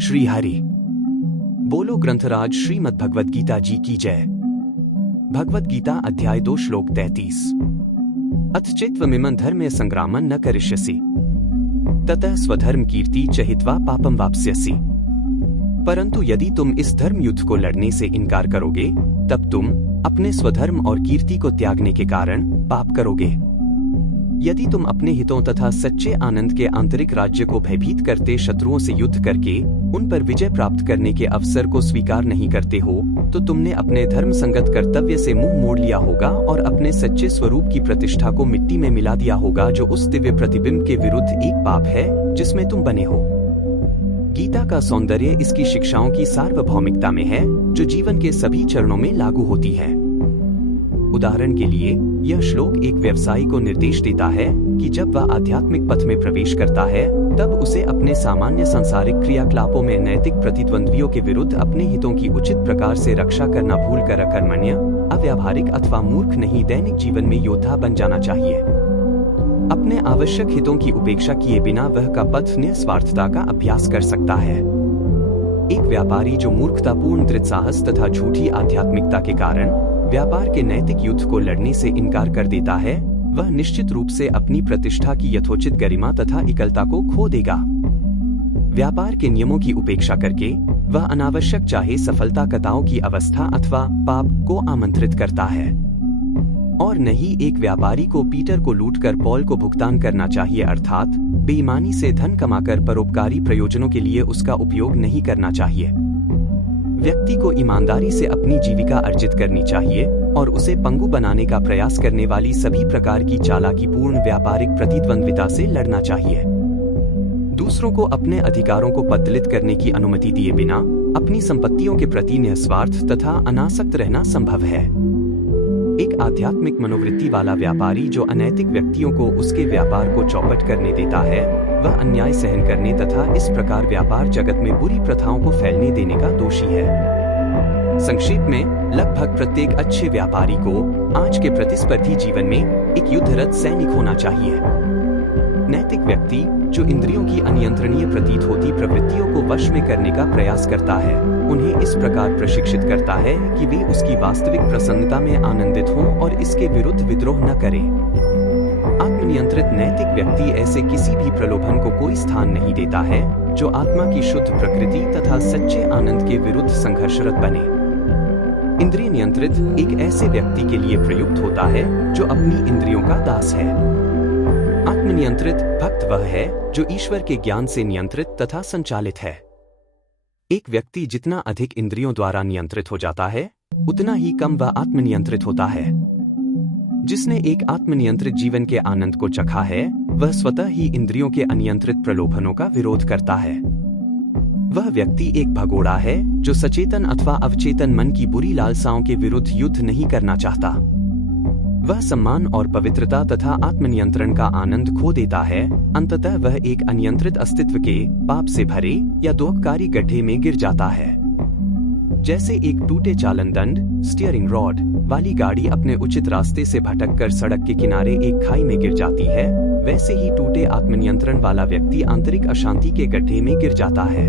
श्री हरि बोलो। ग्रंथराज श्रीमद् भगवद गीता जी की जय। भगवद गीता अध्याय 2 श्लोक 33। अथ चेत्त्वमिमं धर्मे संग्रामं न करिष्यसि ततः स्वधर्म कीर्ति च हित्वा पापं वाप्स्यसि। परंतु यदि तुम इस धर्म युद्ध को लड़ने से इनकार करोगे तब तुम अपने स्वधर्म और कीर्ति को त्यागने के कारण पाप करोगे। यदि तुम अपने हितों तथा सच्चे आनंद के आंतरिक राज्य को भयभीत करते शत्रुओं से युद्ध करके उन पर विजय प्राप्त करने के अवसर को स्वीकार नहीं करते हो तो तुमने अपने धर्म संगत कर्तव्य से मुंह मोड़ लिया होगा और अपने सच्चे स्वरूप की प्रतिष्ठा को मिट्टी में मिला दिया होगा, जो उस दिव्य प्रतिबिंब के विरुद्ध एक पाप है जिसमें तुम बने हो। गीता का सौंदर्य इसकी शिक्षाओं की सार्वभौमिकता में है जो जीवन के सभी चरणों में लागू होती है। उदाहरण के लिए यह श्लोक एक व्यवसायी को निर्देश देता है कि जब वह आध्यात्मिक पथ में प्रवेश करता है तब उसे अपने सामान्य सांसारिक क्रियाकलापों में नैतिक प्रतिद्वंद्वियों के विरुद्ध अपने हितों की उचित प्रकार से रक्षा करना भूलकर अकर्मण्य, अव्यावहारिक अथवा मूर्ख नहीं, दैनिक जीवन में योद्धा बन जाना चाहिए। अपने आवश्यक हितों की उपेक्षा किए बिना वह का पथ निस्वार्थता का अभ्यास कर सकता है। एक व्यापारी जो मूर्खतापूर्ण दृढ़साहस तथा झूठी आध्यात्मिकता के कारण व्यापार के नैतिक युद्ध को लड़ने से इनकार कर देता है, वह निश्चित रूप से अपनी प्रतिष्ठा की यथोचित गरिमा तथा एकलता को खो देगा। व्यापार के नियमों की उपेक्षा करके वह अनावश्यक चाहे सफलता कताओं की अवस्था अथवा पाप को आमंत्रित करता है। और नहीं एक व्यापारी को पीटर को लूटकर पॉल को भुगतान करना चाहिए, अर्थात बेईमानी से धन कमाकर परोपकारी प्रयोजनों के लिए उसका उपयोग नहीं करना चाहिए। व्यक्ति को ईमानदारी से अपनी जीविका अर्जित करनी चाहिए और उसे पंगु बनाने का प्रयास करने वाली सभी प्रकार की चालाकीपूर्ण व्यापारिक प्रतिद्वंद्विता से लड़ना चाहिए। दूसरों को अपने अधिकारों को पददलित करने की अनुमति दिए बिना अपनी संपत्तियों के प्रति निस्वार्थ तथा अनासक्त रहना संभव है। एक आध्यात्मिक मनोवृत्ति वाला व्यापारी जो अनैतिक व्यक्तियों को उसके व्यापार को चौपट करने देता है, वह अन्याय सहन करने तथा इस प्रकार व्यापार जगत में बुरी प्रथाओं को फैलने देने का दोषी है। संक्षेप में, लगभग प्रत्येक अच्छे व्यापारी को आज के प्रतिस्पर्धी जीवन में एक युद्धरत सैनिक होना चाहिए। नैतिक व्यक्ति जो इंद्रियों की अनियंत्रणीय प्रतीत होती प्रवृत्तियों को वश में करने का प्रयास करता है, उन्हें इस प्रकार प्रशिक्षित करता है कि वे उसकी वास्तविक प्रसन्नता में आनंदित हों और इसके विरुद्ध विद्रोह न करें। आत्मनियंत्रित नैतिक व्यक्ति ऐसे किसी भी प्रलोभन को कोई स्थान नहीं देता है जो आत्मा की शुद्ध प्रकृति तथा सच्चे आनंद के विरुद्ध संघर्षरत बने। इंद्रिय नियंत्रित एक ऐसे व्यक्ति के लिए प्रयुक्त होता है जो अपनी इंद्रियों का दास है। आत्मनियंत्रित भक्त वह है जो ईश्वर के ज्ञान से नियंत्रित तथा संचालित है। एक व्यक्ति जितना अधिक इंद्रियों द्वारा नियंत्रित हो जाता है उतना ही कम वह आत्मनियंत्रित होता है। जिसने एक आत्मनियंत्रित जीवन के आनंद को चखा है वह स्वतः ही इंद्रियों के अनियंत्रित प्रलोभनों का विरोध करता है। वह व्यक्ति एक भगोड़ा है जो सचेतन अथवा अवचेतन मन की बुरी लालसाओं के विरुद्ध युद्ध नहीं करना चाहता। वह सम्मान और पवित्रता तथा आत्मनियंत्रण का आनंद खो देता है। अंततः वह एक अनियंत्रित अस्तित्व के पाप से भरे या दोहकारी गड्ढे में गिर जाता है। जैसे एक टूटे चालन दंड स्टीयरिंग रॉड वाली गाड़ी अपने उचित रास्ते से भटककर सड़क के किनारे एक खाई में गिर जाती है, वैसे ही टूटे आत्मनियंत्रण वाला व्यक्ति आंतरिक अशांति के गड्ढे में गिर जाता है।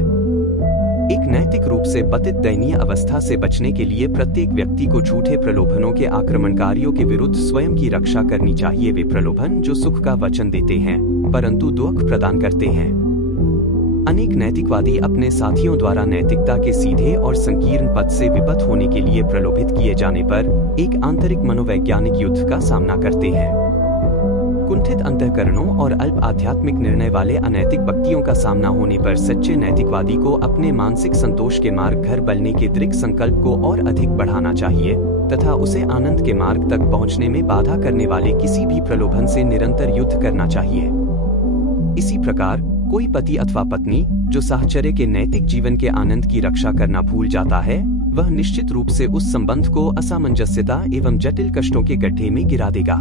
एक नैतिक रूप से पतित दयनीय अवस्था से बचने के लिए प्रत्येक व्यक्ति को झूठे प्रलोभनों के आक्रमणकारियों के विरुद्ध स्वयं की रक्षा करनी चाहिए। वे प्रलोभन जो सुख का वचन देते हैं परंतु दुख प्रदान करते हैं। अनेक नैतिकवादी अपने साथियों द्वारा नैतिकता के सीधे और संकीर्ण पथ से विपथ होने के लिए प्रलोभित किए जाने पर एक आंतरिक मनोवैज्ञानिक युद्ध का सामना करते हैं। कुंठित अंतःकरणों और अल्प आध्यात्मिक निर्णय वाले अनैतिक व्यक्तियों का सामना होने पर सच्चे नैतिकवादी को अपने मानसिक संतोष के मार्ग घर बलने के दृढ़ संकल्प को और अधिक बढ़ाना चाहिए तथा उसे आनंद के मार्ग तक पहुंचने में बाधा करने वाले किसी भी प्रलोभन से निरंतर युद्ध करना चाहिए। इसी प्रकार कोई पति अथवा पत्नी जो साहचर्य के नैतिक जीवन के आनंद की रक्षा करना भूल जाता है, वह निश्चित रूप से उस संबंध को असामंजस्यता एवं जटिल कष्टों के गड्ढे में गिरा देगा।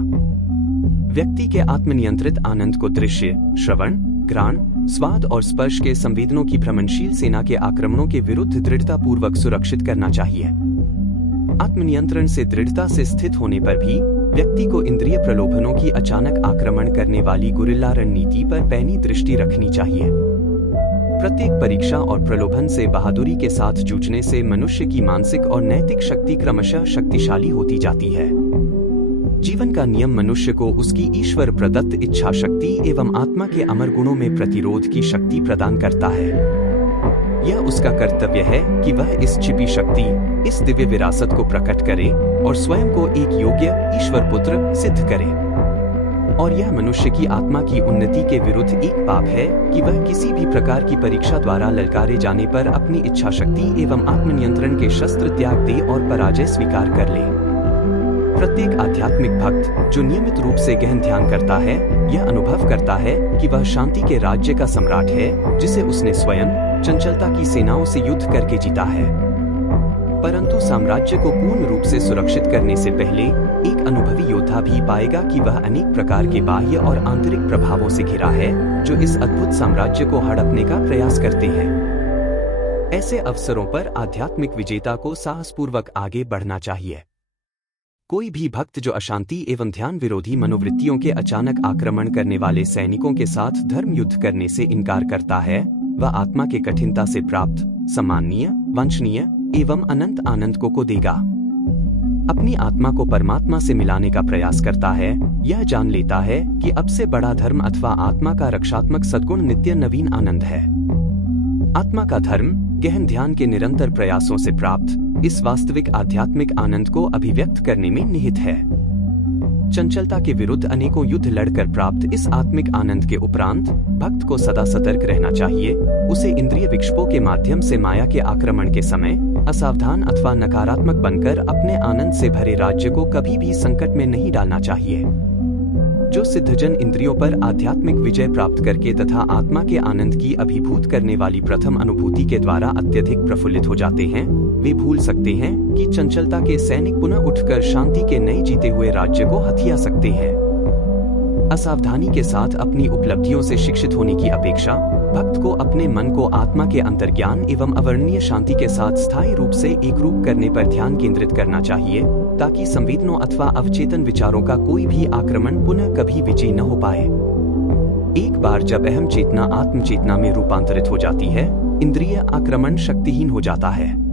व्यक्ति के आत्मनियंत्रित आनंद को दृश्य, श्रवण, घ्राण, स्वाद और स्पर्श के संवेदनों की भ्रमणशील सेना के आक्रमणों के विरुद्ध दृढ़ता पूर्वक सुरक्षित करना चाहिए। आत्मनियंत्रण से दृढ़ता से स्थित होने पर भी व्यक्ति को इंद्रिय प्रलोभनों की अचानक आक्रमण करने वाली गुरिल्ला रणनीति पर पैनी दृष्टि रखनी चाहिए। प्रत्येक परीक्षा और प्रलोभन से बहादुरी के साथ जूझने से मनुष्य की मानसिक और नैतिक शक्ति क्रमशः शक्तिशाली होती जाती है। जीवन का नियम मनुष्य को उसकी ईश्वर प्रदत्त इच्छा शक्ति एवं आत्मा के अमर गुणों में प्रतिरोध की शक्ति प्रदान करता है। यह उसका कर्तव्य है कि वह इस छिपी शक्ति, इस दिव्य विरासत को प्रकट करे और स्वयं को एक योग्य ईश्वर पुत्र सिद्ध करे। और यह मनुष्य की आत्मा की उन्नति के विरुद्ध एक पाप है कि वह किसी भी प्रकार की परीक्षा द्वारा ललकारे जाने पर अपनी इच्छा शक्ति एवं आत्मनियंत्रण के शस्त्र त्याग दे और पराजय स्वीकार कर ले। प्रत्येक आध्यात्मिक भक्त जो नियमित रूप से गहन ध्यान करता है, यह अनुभव करता है कि वह शांति के राज्य का सम्राट है, जिसे उसने स्वयं चंचलता की सेनाओं से युद्ध करके जीता है। परंतु साम्राज्य को पूर्ण रूप से सुरक्षित करने से पहले एक अनुभवी योद्धा भी पाएगा कि वह अनेक प्रकार के बाह्य और आंतरिक प्रभावों से घिरा है, जो इस अद्भुत साम्राज्य को हड़पने का प्रयास करते हैं। ऐसे अवसरों पर आध्यात्मिक विजेता को साहसपूर्वक आगे बढ़ना चाहिए। कोई भी भक्त जो अशांति एवं ध्यान विरोधी मनोवृत्तियों के अचानक आक्रमण करने वाले सैनिकों के साथ धर्म युद्ध करने से इनकार करता है, वह आत्मा के कठिनता से प्राप्त सम्माननीय, वंशनीय एवं अनंत आनंद को देगा। अपनी आत्मा को परमात्मा से मिलाने का प्रयास करता है, यह जान लेता है कि अब से बड़ा धर्म अथवा आत्मा का रक्षात्मक सद्गुण नित्य नवीन आनंद है। आत्मा का धर्म गहन ध्यान के निरंतर प्रयासों से प्राप्त इस वास्तविक आध्यात्मिक आनंद को अभिव्यक्त करने में निहित है। चंचलता के विरुद्ध अनेकों युद्ध लड़कर प्राप्त इस आत्मिक आनंद के उपरांत भक्त को सदा सतर्क रहना चाहिए। उसे इंद्रिय विक्षेपों के माध्यम से माया के आक्रमण के समय असावधान अथवा नकारात्मक बनकर अपने आनंद से भरे राज्य को कभी भी संकट में नहीं डालना चाहिए। जो सिद्धजन इंद्रियों पर आध्यात्मिक विजय प्राप्त करके तथा आत्मा के आनंद की अभिभूत करने वाली प्रथम अनुभूति के द्वारा अत्यधिक प्रफुल्लित हो जाते हैं, वे भूल सकते हैं कि चंचलता के सैनिक पुनः उठकर शांति के नए जीते हुए राज्य को हथिया सकते हैं। असावधानी के साथ अपनी उपलब्धियों से शिक्षित होने की अपेक्षा भक्त को अपने मन को आत्मा के अंतर्ज्ञान एवं अवर्णनीय शांति के साथ स्थायी रूप से एकरूप करने पर ध्यान केंद्रित करना चाहिए, ताकि संवेदनों अथवा अवचेतन विचारों का कोई भी आक्रमण पुनः कभी विजयी न हो पाए। एक बार जब अहम चेतना आत्म चेतना में रूपांतरित हो जाती है, इंद्रिय आक्रमण शक्तिहीन हो जाता है।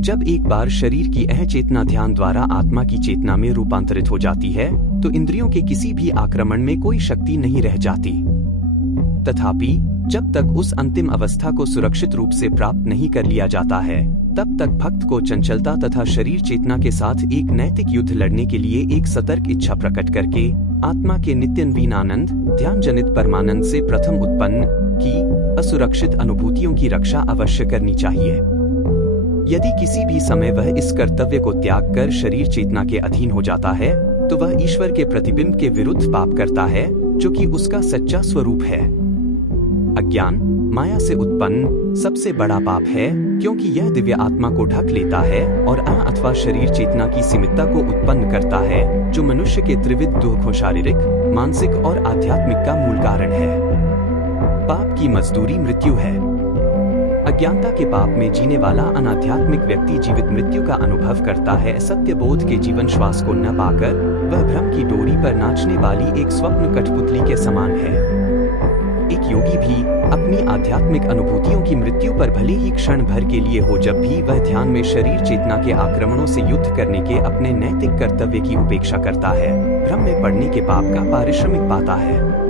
जब एक बार शरीर की अह चेतना ध्यान द्वारा आत्मा की चेतना में रूपांतरित हो जाती है, तो इंद्रियों के किसी भी आक्रमण में कोई शक्ति नहीं रह जाती। तथापि जब तक उस अंतिम अवस्था को सुरक्षित रूप से प्राप्त नहीं कर लिया जाता है, तब तक भक्त को चंचलता तथा शरीर चेतना के साथ एक नैतिक युद्ध लड़ने के लिए एक सतर्क इच्छा प्रकट करके आत्मा के नित्य नवीन आनंद, ध्यान जनित परमानंद से प्रथम उत्पन्न की असुरक्षित अनुभूतियों की रक्षा अवश्य करनी चाहिए। यदि किसी भी समय वह इस कर्तव्य को त्याग कर शरीर चेतना के अधीन हो जाता है, तो वह ईश्वर के प्रतिबिंब के विरुद्ध पाप करता है, जो कि उसका सच्चा स्वरूप है। अज्ञान, माया से उत्पन्न सबसे बड़ा पाप है, क्योंकि यह दिव्य आत्मा को ढक लेता है और अथवा शरीर चेतना की सीमितता को उत्पन्न करता है, जो मनुष्य के त्रिविध दुखों शारीरिक, मानसिक और आध्यात्मिक का मूल कारण है। पाप की मजदूरी मृत्यु है। अज्ञानता के पाप में जीने वाला अनाध्यात्मिक व्यक्ति जीवित मृत्यु का अनुभव करता है। सत्य बोध के जीवन श्वास को न पाकर वह भ्रम की डोरी पर नाचने वाली एक स्वप्न कठपुतली के समान है। एक योगी भी अपनी आध्यात्मिक अनुभूतियों की मृत्यु पर भले ही क्षण भर के लिए हो, जब भी वह ध्यान में शरीर चेतना के आक्रमणों से युद्ध करने के अपने नैतिक कर्तव्य की उपेक्षा करता है, भ्रम में पड़ने के पाप का पारिश्रमिक पाता है।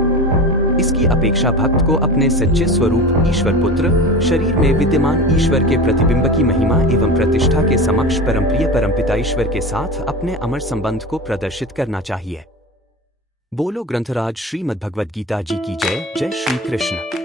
इसकी अपेक्षा भक्त को अपने सच्चे स्वरूप ईश्वर पुत्र, शरीर में विद्यमान ईश्वर के प्रतिबिंब की महिमा एवं प्रतिष्ठा के समक्ष परमप्रिय परमपिता ईश्वर के साथ अपने अमर संबंध को प्रदर्शित करना चाहिए। बोलो ग्रंथराज श्रीमद् भगवद गीता जी की जय। जय श्री कृष्ण।